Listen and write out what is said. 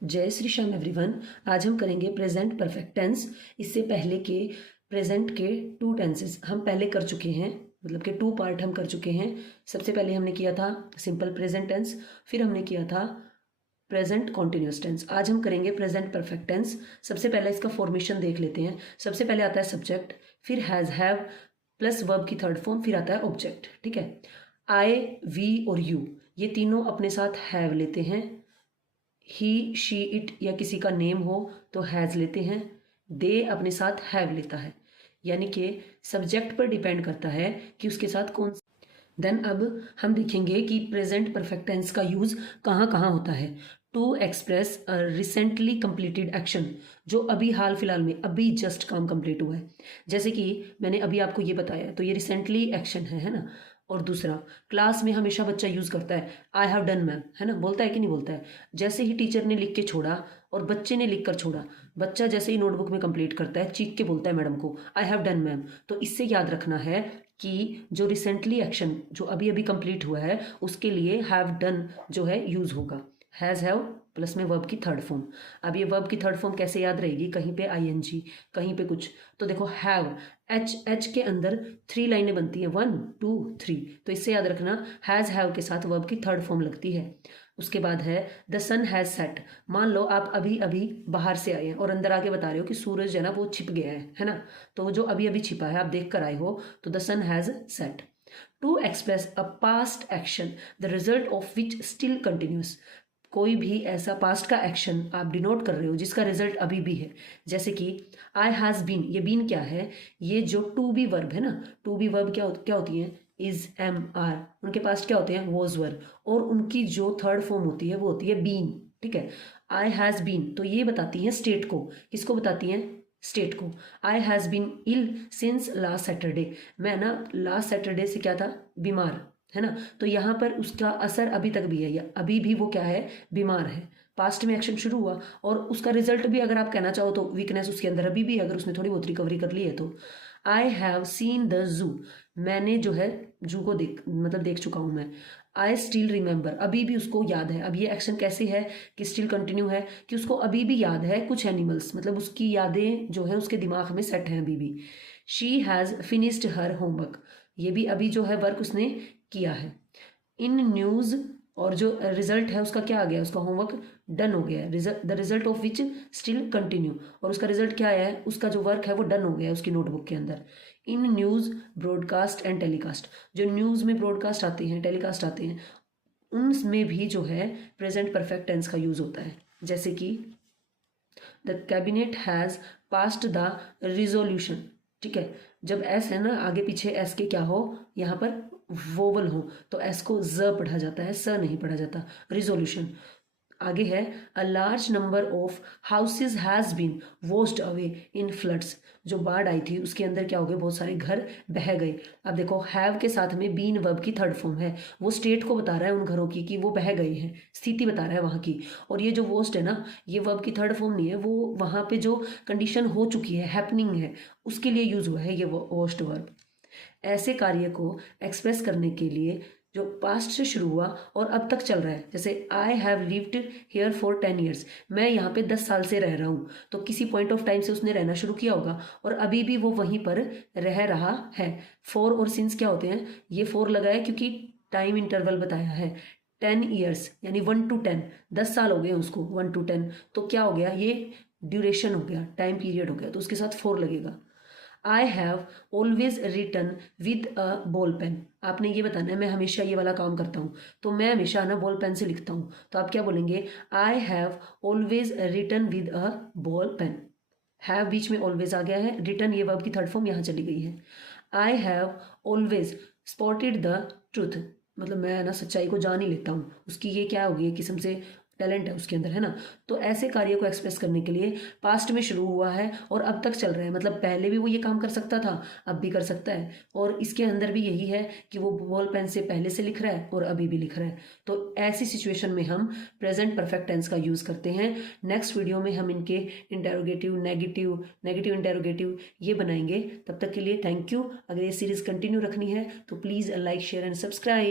जय श्री श्याम एवरीवन। आज हम करेंगे प्रेजेंट परफेक्ट टेंस। इससे पहले के प्रेजेंट के टू टेंसेस हम पहले कर चुके हैं, मतलब कि टू पार्ट हम कर चुके हैं। सबसे पहले हमने किया था सिंपल प्रेजेंट टेंस, फिर हमने किया था प्रेजेंट कॉन्टिन्यूस टेंस। आज हम करेंगे प्रेजेंट परफेक्ट टेंस। सबसे पहले इसका फॉर्मेशन देख लेते हैं। सबसे पहले आता है सब्जेक्ट, फिर हैज़ हैव प्लस वर्ब की थर्ड फॉर्म, फिर आता है ऑब्जेक्ट। ठीक है, आई, वी और यू ये तीनों अपने साथ हैव लेते हैं। ही, शी, इट या किसी का नेम हो तो हैज़ लेते हैं। दे अपने साथ हैव लेता है, यानी कि सब्जेक्ट पर डिपेंड करता है कि उसके साथ कौन। देन अब हम देखेंगे कि प्रेजेंट परफेक्ट टेंस का यूज़ कहाँ कहाँ होता है। To express a recently completed action, जो अभी हाल फिलहाल में अभी जस्ट काम कंप्लीट हुआ है। जैसे कि मैंने अभी आपको ये बताया, तो ये रिसेंटली एक्शन है ना। और दूसरा, क्लास में हमेशा बच्चा यूज़ करता है आई हैव डन मैम, है ना, बोलता है कि नहीं बोलता है। जैसे ही टीचर ने लिख के छोड़ा और बच्चे ने लिख कर छोड़ा, बच्चा जैसे ही नोटबुक में कंप्लीट करता है चीख के बोलता है मैडम को आई हैव डन मैम। तो इससे याद रखना है कि जो रिसेंटली एक्शन जो अभी अभी कंप्लीट हुआ है उसके लिए हैव डन जो है यूज़ होगा। हैज़ हैव प्लस में वर्ब की थर्ड फॉर्म। अब ये वर्ब की थर्ड फॉर्म कैसे याद रहेगी, कहीं पे आईएनजी, कहीं पे कुछ। तो देखो हैव, एच के अंदर 3 लाइनें बनती हैं, 1 2 3। तो इससे याद रखना हैज़ हैव के साथ वर्ब की थर्ड फॉर्म लगती है। उसके बाद है द सन हैज़ सेट। मान लो आप अभी अभी बाहर से आए हैं और अंदर आके बता रहे हो कि सूरज है ना वो छिप गया है ना। तो जो अभी अभी छिपा है आप देख कर आए हो, तो the sun has set. To express a past action the result of which still continues. कोई भी ऐसा पास्ट का एक्शन आप डिनोट कर रहे हो जिसका रिजल्ट अभी भी है। जैसे कि आई हैज़ बीन, ये बीन क्या है, ये जो टू बी वर्ब है ना, टू बी वर्ब क्या होती है, इज, एम, आर। उनके पास क्या होते हैं, वॉज वर, और उनकी जो थर्ड फॉर्म होती है वो होती है बीन। ठीक है, आई हैज़ बीन तो ये बताती है स्टेट को। किसको बताती हैं, स्टेट को। I has been ill since last Saturday, मैं ना लास्ट सैटरडे से क्या था, बीमार, है ना। तो यहाँ पर उसका असर अभी तक भी है, या अभी भी वो क्या है, बीमार है। पास्ट में एक्शन शुरू हुआ और उसका रिजल्ट भी अगर आप कहना चाहो तो वीकनेस उसके अंदर अभी भी है, अगर उसने थोड़ी बहुत रिकवरी कर ली है तो। I have seen the zoo, मैंने जो है जू को देख चुका हूँ मैं। आई स्टिल रिमेंबर, अभी भी उसको याद है। अब ये एक्शन कैसे है कि स्टिल कंटिन्यू है, कि उसको अभी भी याद है कुछ एनिमल्स, मतलब उसकी यादें जो है उसके दिमाग में सेट हैं अभी भी। She has finished her homework, ये भी अभी जो है वर्क उसने किया है। इन न्यूज़, और जो रिजल्ट है उसका क्या आ गया, उसका होमवर्क डन हो गया है। The result of which still continue, और उसका रिजल्ट क्या आया है, उसका जो वर्क है वो डन हो गया है उसकी नोटबुक के अंदर। In news broadcast and telecast, जो न्यूज़ में ब्रॉडकास्ट आते हैं, टेलीकास्ट आते हैं, उनमें भी जो है प्रेजेंट परफेक्ट टेंस का यूज़ होता है। जैसे कि the cabinet has passed the resolution. ठीक है, जब एस है ना आगे पीछे एस के क्या हो, यहाँ पर वोवल हो तो एस को ज पढ़ा जाता है, स नहीं पढ़ा जाता। रिजोल्यूशन। आगे है a large number of houses has been washed away in floods, जो बाढ़ आई थी उसके अंदर क्या हो गया, बहुत सारे घर बह गए। अब देखो हैव के साथ में बीन वर्ब की थर्ड फॉर्म है, वो स्टेट को बता रहा है उन घरों की कि वो बह गए हैं, स्थिति बता रहा है वहाँ की। और ये जो वॉश्ड है ना, ये वर्ब की थर्ड फॉर्म नहीं है, वो वहाँ पे जो कंडीशन हो चुकी है, हैपनिंग है, उसके लिए यूज हुआ है ये वॉश्ड वर्ब। ऐसे कार्य को एक्सप्रेस करने के लिए जो पास्ट से शुरू हुआ और अब तक चल रहा है, जैसे I have lived here for 10 years, मैं यहाँ पे 10 साल से रह रहा हूँ। तो किसी पॉइंट ऑफ टाइम से उसने रहना शुरू किया होगा और अभी भी वो वहीं पर रह रहा है। फॉर और सिंस क्या होते हैं, ये फॉर लगा है क्योंकि टाइम इंटरवल बताया है। 10 ईयर्स यानी 1 to 10, 10 साल हो गए उसको, 1 to 10, तो क्या हो गया, ये ड्यूरेशन हो गया, टाइम पीरियड हो गया, तो उसके साथ फॉर लगेगा। I have always written with a ball pen, आपने ये बताना है मैं हमेशा ये वाला काम करता हूँ, तो मैं हमेशा ना बॉल पेन से लिखता हूँ, तो आप क्या बोलेंगे, I have always written with a ball pen. Have बीच में ऑलवेज आ गया है, रिटन ये वर्ब की थर्ड फॉर्म यहाँ चली गई है। आई have always spotted the truth, मतलब मैं ना सच्चाई को जान ही लेता हूँ, उसकी ये क्या होगी, एक किस्म से टैलेंट है उसके अंदर, है ना। तो ऐसे कार्य को एक्सप्रेस करने के लिए पास्ट में शुरू हुआ है और अब तक चल रहा है, मतलब पहले भी वो ये काम कर सकता था, अब भी कर सकता है। और इसके अंदर भी यही है कि वो बॉल पेन से पहले से लिख रहा है और अभी भी लिख रहा है। तो ऐसी सिचुएशन में हम प्रेजेंट परफेक्ट टेंस का यूज़ करते हैं। नेक्स्ट वीडियो में हम इनके इंटेरोगेटिव, नेगेटिव, नेगेटिव इंटेरोगेटिव ये बनाएंगे। तब तक के लिए थैंक यू। अगर ये सीरीज़ कंटिन्यू रखनी है तो please like, share and subscribe.